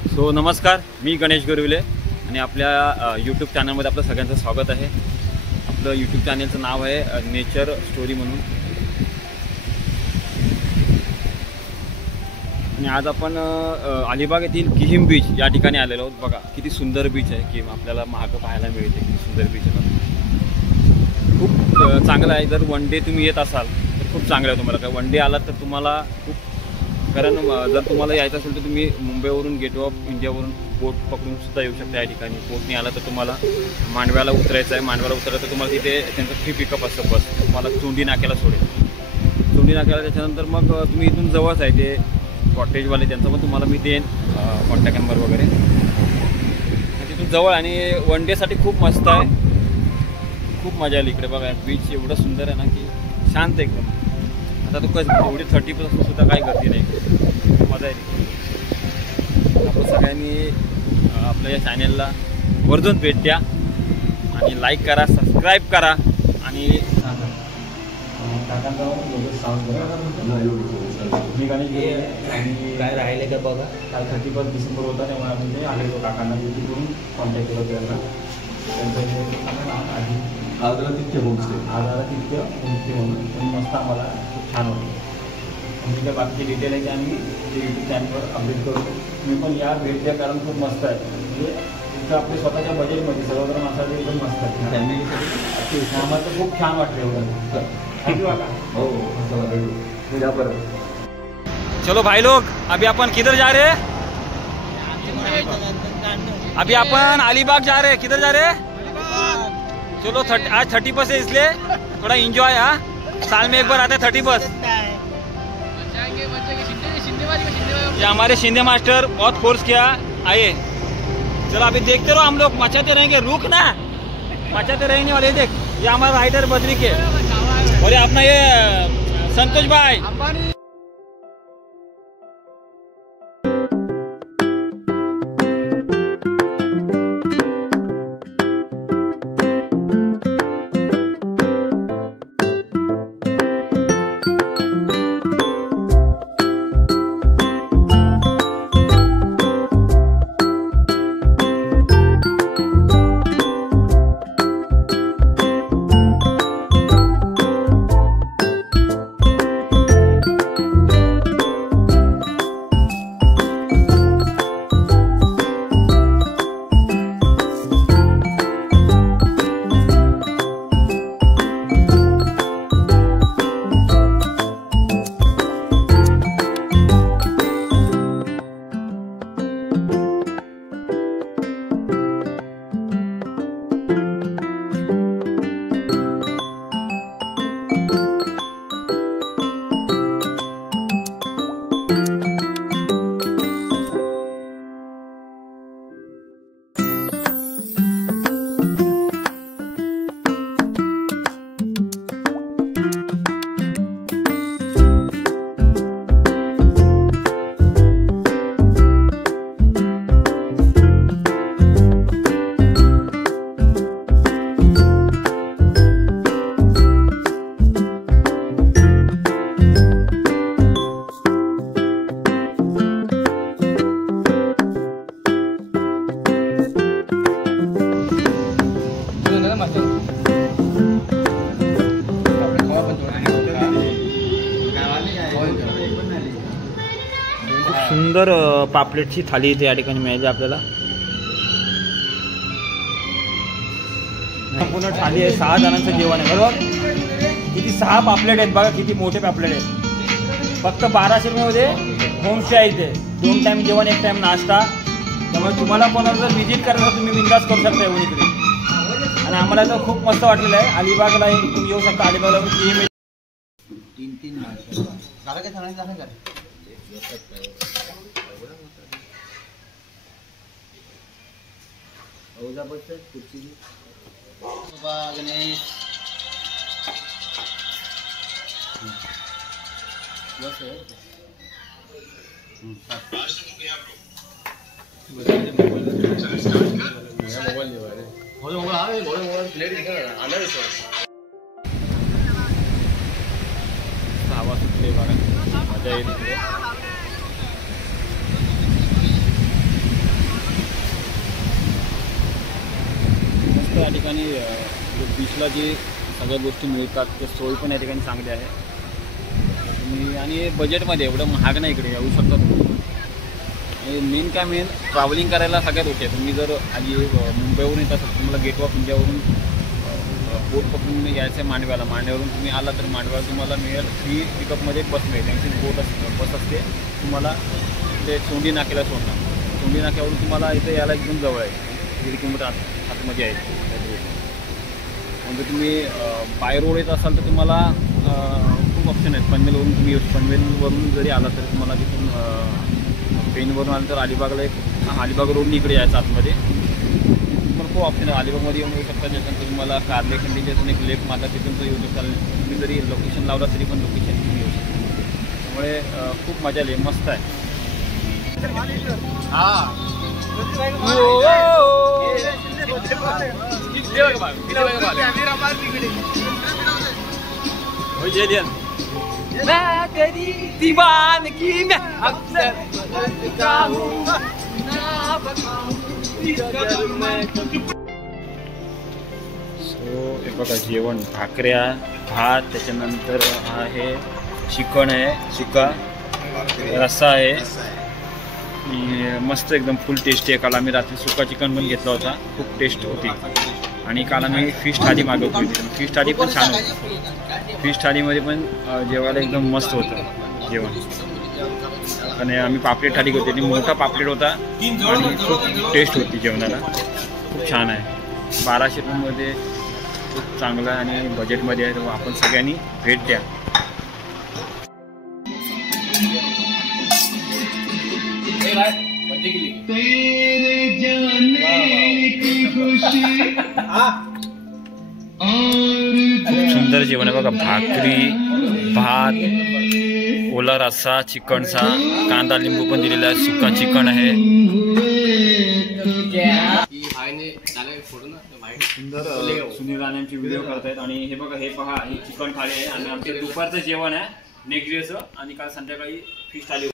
So नमस्कार, मी गणेश गरविले आणि आपल्या यूट्यूब चॅनलमध्ये आपलं सगळ्यांचं स्वागत आहे। आपलं यूट्यूब चॅनलचं नाव आहे नेचर स्टोरी म्हणून। आणि आज आपण अलिबाग येथील किहिम बीच या ठिकाणी आलेलो आहोत। बघा किती सुंदर बीच आहे की आपल्याला महाग पाहायला मिळते। किती सुंदर बीच आहे, खूप चांगलं आहे। जर वन डे तुम्ही येत असाल तर खूप चांगलं आहे तुम्हाला। काय वन डे आलात तर तुम्हाला खूप, कारण जर तुम्हाला यायचं असेल तर तुम्ही मुंबईवरून गेटवे ऑफ इंडियावरून बोट पकडून सुद्धा येऊ शकता। या ठिकाणी बोटने आला तर तुम्हाला मांडव्याला उतरायचं आहे। मांडव्याला उतरलं तर तुम्हाला तिथे त्यांचं फ्री पिकअप असतं, बस तुम्हाला चोंडी नाक्याला सोडेल। चोंडी नाक्याला त्याच्यानंतर मग तुम्ही इथून जवळच आहे ते कॉटेजवाले, त्यांचा पण तुम्हाला मी देईन कॉन्टॅक्ट नंबर वगैरे। तिथून जवळ आणि वन डेसाठी खूप मस्त आहे, खूप मजा आली इकडे। बघा बीच एवढं सुंदर आहे ना की शांत एकदम। आता तो कसं एवढी 30% सुद्धा काही गर्दी नाही, मजा येईल। आपण सगळ्यांनी आपल्या या चॅनलला वर्जून भेट द्या आणि लाईक करा, सबस्क्राईब करा आणि मी गणेश काय राहिले का बघा। काल 31 डिसेंबर होता तेव्हा आम्ही ते आलेलो काकांना तिथून कॉन्टॅक्ट केला त्यांना। आदरातिथ्य होमस्टे म्हणून पण मस्त आम्हाला खूप छान वाटलं। म्हणजे त्या बाकीची डिटेल आहे की आम्ही यूट्यूब चॅनलवर अपडेट करतो। मी पण या भेट द्या, कारण खूप मस्त आहे। म्हणजे तिथं आपल्या स्वतःच्या बजेटमध्ये सर्वत्र मसाले एकदम मस्त आहे। आम्हाला तर खूप छान वाटलं एवढं। थँक्यू काका। हो हो, चलो भाई लोग, अभी अपन किधर जा रहे हैं? अभी अपन अलीबाग जा रहे हैं। किधर जा रहे हैं? चलो आज 30 है इसलिए थोड़ा एंजॉय। हाँ, साल में एक बार आता है 30। ये हमारे शिंदे मास्टर बहुत फोर्स किया, आइए। चलो अभी देखते रहो, हम लोग मचाते रहेंगे। रुक ना, मचाते रहेंगे वाले। देख ये हमारा राइडर बद्री के, और ये अपना ये संतोष भाई। सुंदर पापलेटची थाली इथे या ठिकाणी मिळाली आपल्याला। संपूर्ण थाली आहे, 6 जणांचं जेवण आहे बरोबर। किती 6 पापलेट आहेत बघा, किती मोठे पापलेट आहेत। फक्त 1200 रुपयामध्ये होमस्टे आहे इथे। 2 टाइम जेवण, 1 टाइम नाश्ता। त्यामुळे तुम्हाला कोणाला जर व्हिजिट करायचं तुम्ही बिंदास करू शकता येऊन इकडे। आणि आम्हाला तर खूप मस्त वाटलेलं आहे। अलिबागला तुम्ही येऊ शकता। अलिबागला 3 गणेश हवा सुटली बघा, मजा येईल इकडे। ठिकाणी बीचला जे सगळ्या गोष्टी मिळतात ते सोय पण या ठिकाणी चांगली आहे तुम्ही, आणि बजेटमध्ये एवढं महाग नाही इकडे येऊ शकता तुम्ही. आणि मेन ट्रॅव्हलिंग करायला सगळ्यात ओके. तुम्ही जर आधी मुंबईवरून येत असाल तुम्हाला गेट ऑफ इंडियावरून बोट पकडून यायचं आहे मांडव्यावरून तुम्ही आला तर मांडव्याला तुम्हाला मिळेल फ्री पिकअपमध्ये बस मिळेल. त्यांची बस असते तुम्हाला ते सोंडी नाक्याला सोडणार. सोंडी नाक्यावरून तुम्हाला इथे यायला एकदम जवळ आहे, 1.5 किलोमीटर आतमध्ये आहे. म्हणजे तुम्ही बाय रोड येत असाल तर तुम्हाला खूप ऑप्शन आहेत. पनवेलवरून तुम्ही पनवेलवरून जरी आला तरी तुम्हाला तिथून पेनवरून आलं तर अलिबाग रोडनी इकडे यायचं आतमध्ये. तुम्हाला खूप ऑप्शन आहे. अलिबागमध्ये येऊ शकता. त्याच्यानंतर तुम्हाला कारलेखंडीच्यातून एक लेक माता तिथून येऊ शकता. तुम्ही जरी लोकेशन लावला तरी पण लोकेशन तुम्ही येऊ शकता. त्यामुळे खूप मजा आली, मस्त आहे. हे बघा जेवण, भाकऱ्या, भात, त्याच्यानंतर आहे चिकन आहे, सुका रस्सा आहे, मस्त एकदम फुल टेस्टी आहे. काल आम्ही रात्री सुका चिकन पण घेतला होता, खूप टेस्ट होती. आणि काल आम्ही फिश थाली मागवली होती, फिश थाली पण छान होती. फिश थालीमध्ये पण जेवायला एकदम मस्त होतं जेवण. आणि आम्ही पापलेट थाली घेतली, मोठा पापलेट होता आणि खूप टेस्ट होती जेवणाला, खूप छान आहे. 1200 रुपयामध्ये खूप चांगला आणि बजेटमध्ये आहे. तर आपण सगळ्यांनी भेट द्या. खूप सुंदर जेवण आहे बघा. भाकरी, भात, ओला रस्सा, चिकनचा, कांदा लिंबू पण दिलेला आहे, सुका चिकन आहे. सुंदर सुनील राणेंची व्हिडिओ करतायत. आणि हे बघा, हे पहा, ही चिकन थाळी आहे आणि आमचं दुपारचं जेवण आहे नेक्स्ट डेचं. आणि काल संध्याकाळी फिश थाली.